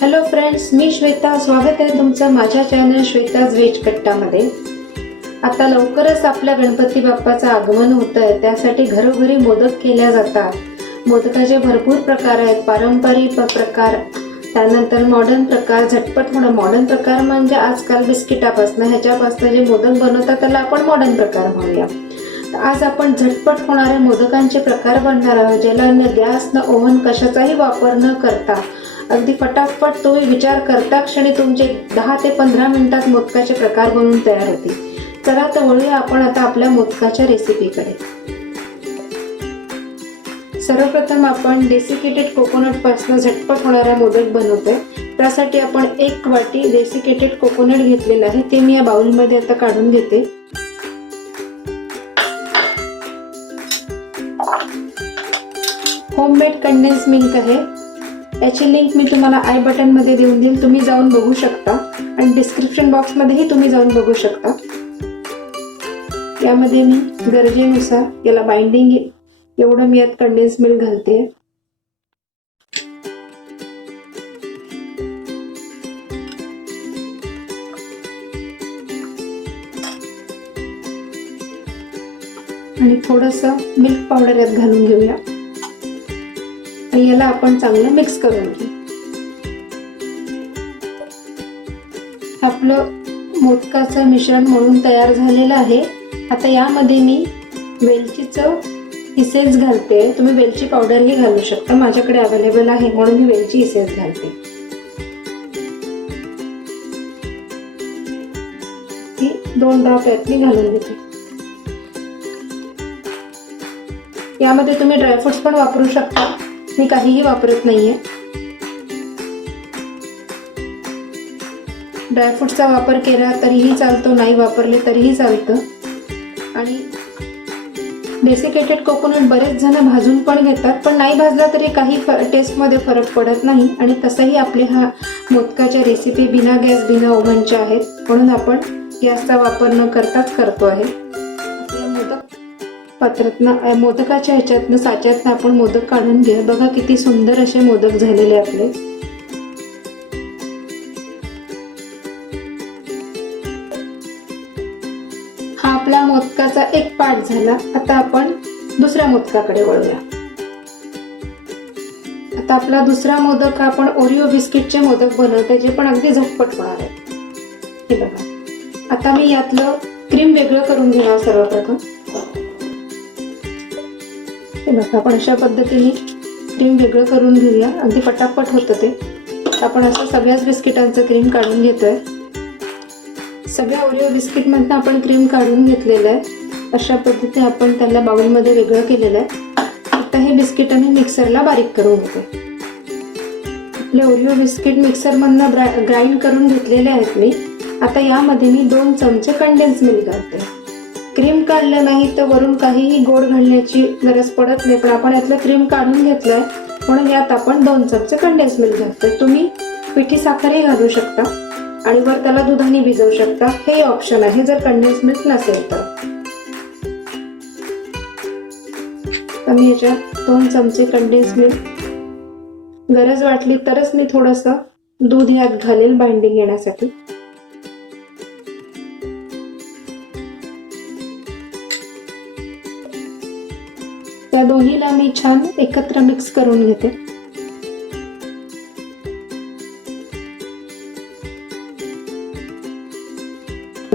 Hello friends, मी श्वेता. स्वागत आहे तुमचं माझ्या चॅनल श्वेताज व्हेज कट्टामध्ये. आता लवकरच आपल्या गणपती बाप्पाचं आगमन होत आहे. त्यासाठी घरोघरी मोदक केल्या जातात. मोदकाचे भरपूर प्रकार आहेत. पारंपरिक प्रकार, त्यानंतर मॉडर्न प्रकार, झटपट होणं. मॉडर्न प्रकार म्हणजे आजकाल बिस्किटापासून ह्याच्यापासून जे मोदक बनवतात त्याला आपण मॉडर्न प्रकार म्हणूया. आज आपण झटपट होणारे मोदकांचे प्रकार बनणार आहोत, ज्याला न गॅस न ओव्हन कशाचाही वापर न करता अगदी फटाफट तुम्ही विचार करता क्षणी तुमचे 10 ते 15 मिनिटात मोदकाचे प्रकार बनवून तयार होतील. चला तर वळूया आपण आता आपल्या मोदकाच्या रेसिपीकडे. सर्वप्रथम आपण डेसिकेटेड कोकोनट पासून झटपट होणारा मोदक बनवतोय. त्यासाठी आपण 1 वाटी डेसिकेटेड कोकोनट घेतलेला आहे. ते मी या बाउलमध्ये आता काढून घेते. होममेड कंडेन्स मिल्क आहे. याची लिंक मी तुम्हाला आय बटन मध्ये देऊन देईल. तुम्ही जाऊन बघू शकता आणि डिस्क्रिप्शन बॉक्स मध्येही तुम्ही जाऊन बघू शकता. यामध्ये मी गरजेनुसार याला बाइंडिंग एवढं मी यात कंडेन्स मिल्क घालते. आणि थोडंसं मिल्क पावडर यात घालून घेऊया आणि याला आपण चांगलं मिक्स करून घेऊ. आपलं मोदकाचं मिश्रण म्हणून तयार झालेलं आहे. आता यामध्ये मी वेलचीचं इसेन्स घालते. तुम्ही वेलची पावडरही घालू शकता. माझ्याकडे अवेलेबल आहे म्हणून मी वेलची इसेन्स घालते. ही 2 ड्रॉप यात मी घालून देते. यामध्ये तुम्ही ड्रायफ्रुट्स पण वापरू शकता. मी काहीही वापरत नाहीये. ड्रायफ्रुट्सचा वापर केला तरीही चालतो, नाही वापरले तरीही चालतं. आणि डेसिकेटेड कोकोनट बरेच जण भाजून पण घेतात, पण नाही भाजला तरी काही टेस्टमध्ये फरक पडत नाही. आणि तसंही आपले हा मोदकाच्या रेसिपी बिना गॅस बिना ओव्हनच्या आहेत, म्हणून आपण गॅसचा वापर न करताच करतो आहे. पात्रातनं मोदकाच्या ह्याच्यातनं साच्यातनं आपण मोदक काढून घ्या. बघा किती सुंदर असे मोदक झालेले आपले. हा आपला मोदकाचा एक पार्ट झाला. आता आपण दुसऱ्या मोदकाकडे वळूया. आता आपला दुसरा मोदक आपण ओरिओ बिस्किटचे मोदक बनवते, जे पण अगदी झटपट होणार आहे. हे बघा, आता मी यातलं क्रीम वेगळं करून घेणार. सर्वप्रथम आपण अशा पद्धतीने क्रीम वेगळं करून घेऊया. अगदी पटापट होतं ते. आपण असं सगळ्याच बिस्किटांचं क्रीम काढून घेतोय. सगळ्या ओरिओ बिस्किटमधनं आपण क्रीम काढून घेतलेलं आहे. अशा पद्धतीने आपण त्याला बाउलमध्ये वेगळं केलेलं आहे. आता हे बिस्किट मी मिक्सरला बारीक करून घेते. आपले ओरिओ बिस्किट मिक्सरमधनं ग्राइंड करून घेतलेले आहेत मी. आता यामध्ये मी 2 चमचे कंडेन्स मिल्क घालते. क्रीम काढलं नाही तर वरून काहीही गोड घालण्याची गरज पडत नाही, पण आपण यातलं क्रीम काढून घेतलंय म्हणून यात आपण 2 चमचे कंडेन्स मिल्क घालतोय. तुम्ही पिठी साखरही घालू शकता आणि वर त्याला दुधाने भिजवू शकता. हे ऑप्शन आहे जर कंडेन्स मिल्क नसेल तर. मी याच्यात 2 चमचे कंडेन्स मिल्क, गरज वाटली तरच मी थोडंसं दूध यात घालेल बाइंडिंग येण्यासाठी. त्या दोन्हीला मी छान एकत्र मिक्स करून घेते.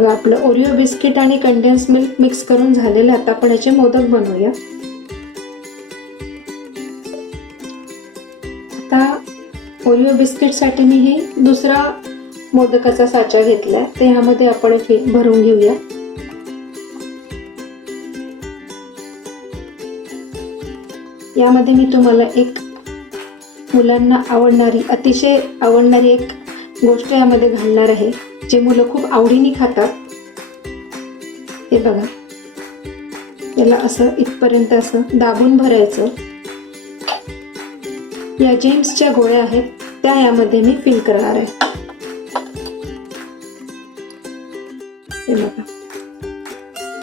आपलं ओरिओ बिस्किट आणि कंडेन्स मिल्क मिक्स करून झालेलं. आता आपण याचे मोदक बनवूया. आता ओरिओ बिस्किट साठी मी हे दुसरा मोदकाचा साचा घेतलाय. ते ह्यामध्ये आपण भरून घेऊया. यामध्ये मी तुम्हाला एक मुलांना आवडणारी, अतिशय आवडणारी एक गोष्ट यामध्ये घालणार आहे, जे मुलं खूप आवडीने खातात. हे बघा, याला असं इथपर्यंत असं दाबून भरायचं. या जेम्सच्या गोळ्या आहेत त्या यामध्ये मी फिल करणार आहे. हे बघा,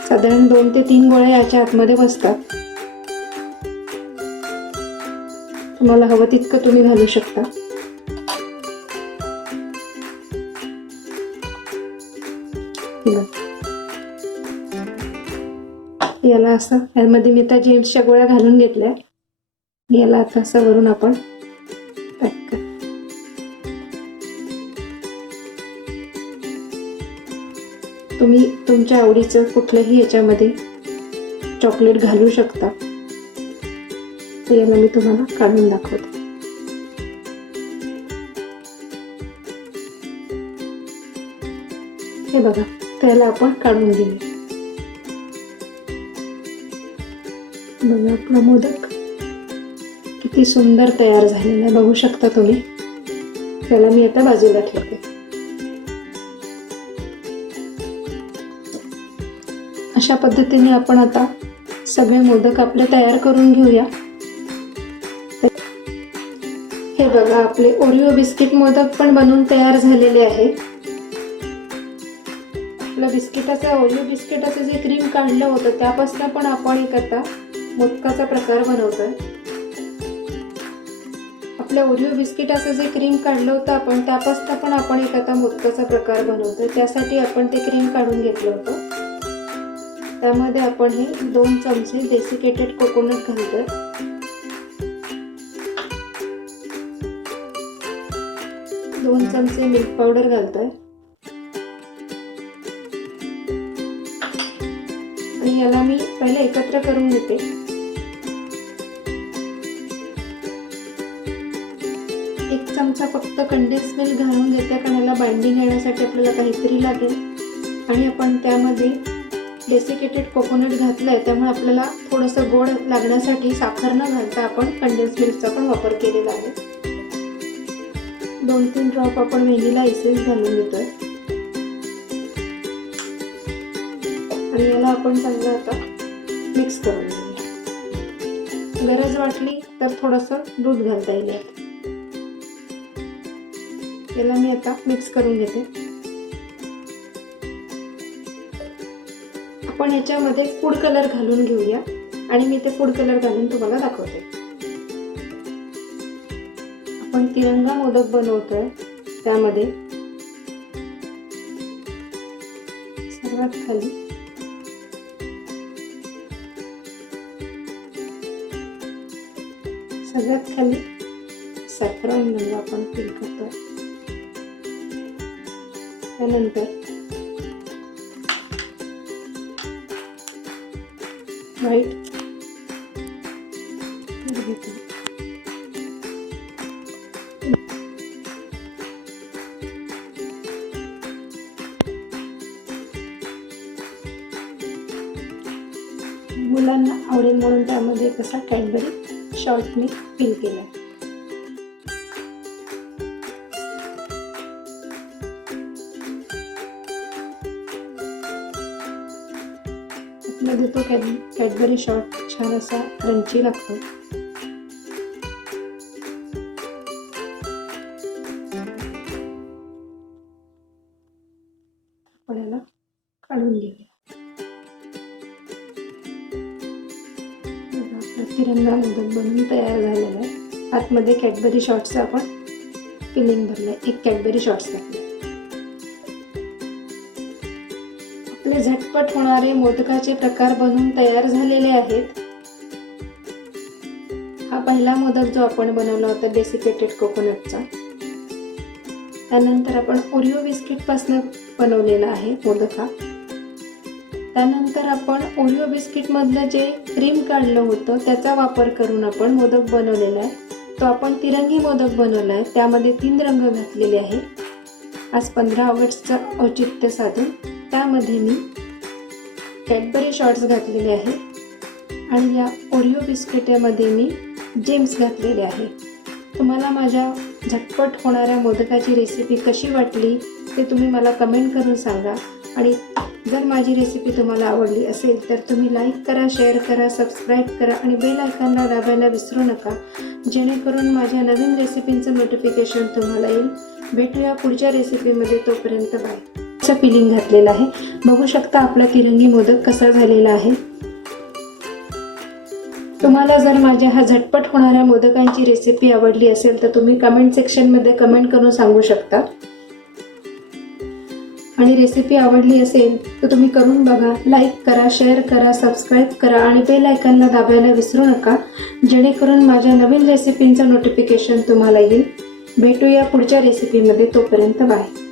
साधारण 2 ते 3 गोळ्या याच्या आतमध्ये बसतात. तुम्हाला हवं तितकं तुम्ही घालू शकता. याला असं यामध्ये मी त्या जेम्सच्या गोळ्या घालून घेतल्या. याला आता असं वरून आपण पॅक कर. तुम्ही तुमच्या आवडीचं कुठलंही याच्यामध्ये चॉकलेट घालू शकता. याला मी तुम्हाला काढून दाखवते. हे बघा, त्याला आपण काढून घेऊया. बघा आपला मोदक किती सुंदर तयार झालेला आहे, बघू शकता तुम्ही. त्याला मी आता बाजूला ठेवते. अशा पद्धतीने आपण आता सगळे मोदक आपले तयार करून घेऊया. हे बघा, आपले ओरिओ बिस्किट मोदक पण बनवून तयार झालेले आहे. आपल्या ओरिओ बिस्किटाचं जे क्रीम काढलं होतं त्यापासून पण आपण एक आता मोदकाचा प्रकार बनवतोय. आपल्या ओरिओ बिस्किटाचं जे क्रीम काढलं होतं आपण त्यापासून पण आपण एक आता मोदकाचा प्रकार बनवतोय. त्यासाठी आपण ते क्रीम काढून घेतलं होतं. त्यामध्ये आपण हे 2 चमचे डेसिकेटेड कोकोनट घालतोय. 2 चमचे मिल्क पावडर घालतोय आणि याला मी पहिले एकत्र करून घेते. एक चमचा फक्त कंडेन्स मिल्क घालून घेते, कारण याला बाइंडिंग येण्यासाठी आपल्याला काहीतरी लागेल. आणि आपण त्यामध्ये डेसिकेटेड कोकोनट घातलंय, त्यामुळे आपल्याला थोडंसं गोड लागण्यासाठी साखर न घालता आपण कंडेन्स मिल्कचा पण वापर केलेला आहे. 2-3 ड्रॉप आपण व्हॅनिला एसेन्स घालून घेतोय आणि याला आपण चांगलं आता मिक्स करून घेऊया. गरज वाटली तर थोडंसं दूध घालता येईल. याला मी आता मिक्स करून घेते. आपण याच्यामध्ये फूड कलर घालून घेऊया आणि मी ते फूड कलर घालून तुम्हाला दाखवते. आपण तिरंगा मोदक बनवतोय, त्यामध्ये सर्वात खाली सॅफ्रॉन रंग आपण फिल करतोय. त्यानंतर व्हाईट घेतो. मुलांना आवडेल म्हणून त्यामध्ये कसा कॅडबरी शॉर्ट मी फिल केला. मध्ये तो कॅडबरी शॉर्ट छान असा क्रंची लागतो. आपण याला काढून घेऊया. तिरंगा मोदक बनवून तयार झालेला आहे. आतमध्ये कॅडबरी शॉर्ट्सचं आपण फिलिंग भरलंय. 1 कॅडबरी शॉर्ट्स घातले. आपले झटपट होणारे मोदकाचे प्रकार बनवून तयार झालेले आहेत. हा पहिला मोदक जो आपण बनवला होता डेसिकेटेड कोकोनटचा. त्यानंतर आपण ओरिओ बिस्किट पासून बनवलेला आहे मोदक हा. त्यानंतर आपण ओरिओ बिस्किट मधलं जे क्रीम काढलं होतं त्याचा वापर करून आपण मोदक बनवलेला आहे. तो आपण तिरंगी मोदक बनवला आहे. त्यामध्ये 3 रंग घातलेले आहे. आज 15 ऑगस्टचं औचित्य साधून त्यामध्ये मी कॅडबरी शॉर्ट्स घातलेले आहे आणि या ओरिओ बिस्किटामध्ये मी जेम्स घातलेले आहे. तुम्हाला माझ्या झटपट होणाऱ्या मोदकाची रेसिपी कशी वाटली ते तुम्ही मला कमेंट करून सांगा. आणि जर माझी रेसिपी तुम्हाला आवडली असेल तर तुम्ही लाईक करा, शेअर करा, सबस्क्राईब करा आणि बेल आयकॉनला दाबायला विसरू नका, जेणेकरून माझ्या नवीन रेसिपींचं नोटिफिकेशन तुम्हाला येईल. भेटूया पुढच्या रेसिपीमध्ये. तोपर्यंत बाय. असं फिलिंग घातलेलं आहे. बघू शकता आपला तिरंगी मोदक कसा झालेला आहे. तुम्हाला जर माझ्या हा झटपट होणाऱ्या मोदकांची रेसिपी आवडली असेल तर तुम्ही कमेंट सेक्शनमध्ये कमेंट करून सांगू शकता. आणि रेसिपी आवडली असेल तर तुम्ही करून बघा. लाईक करा, शेअर करा, सबस्क्राईब करा आणि बेल आयकॉनला दाबायला विसरू नका, जेणेकरून माझ्या नवीन रेसिपींचं नोटिफिकेशन तुम्हाला येईल. भेटूया पुढच्या रेसिपीमध्ये. तोपर्यंत बाय.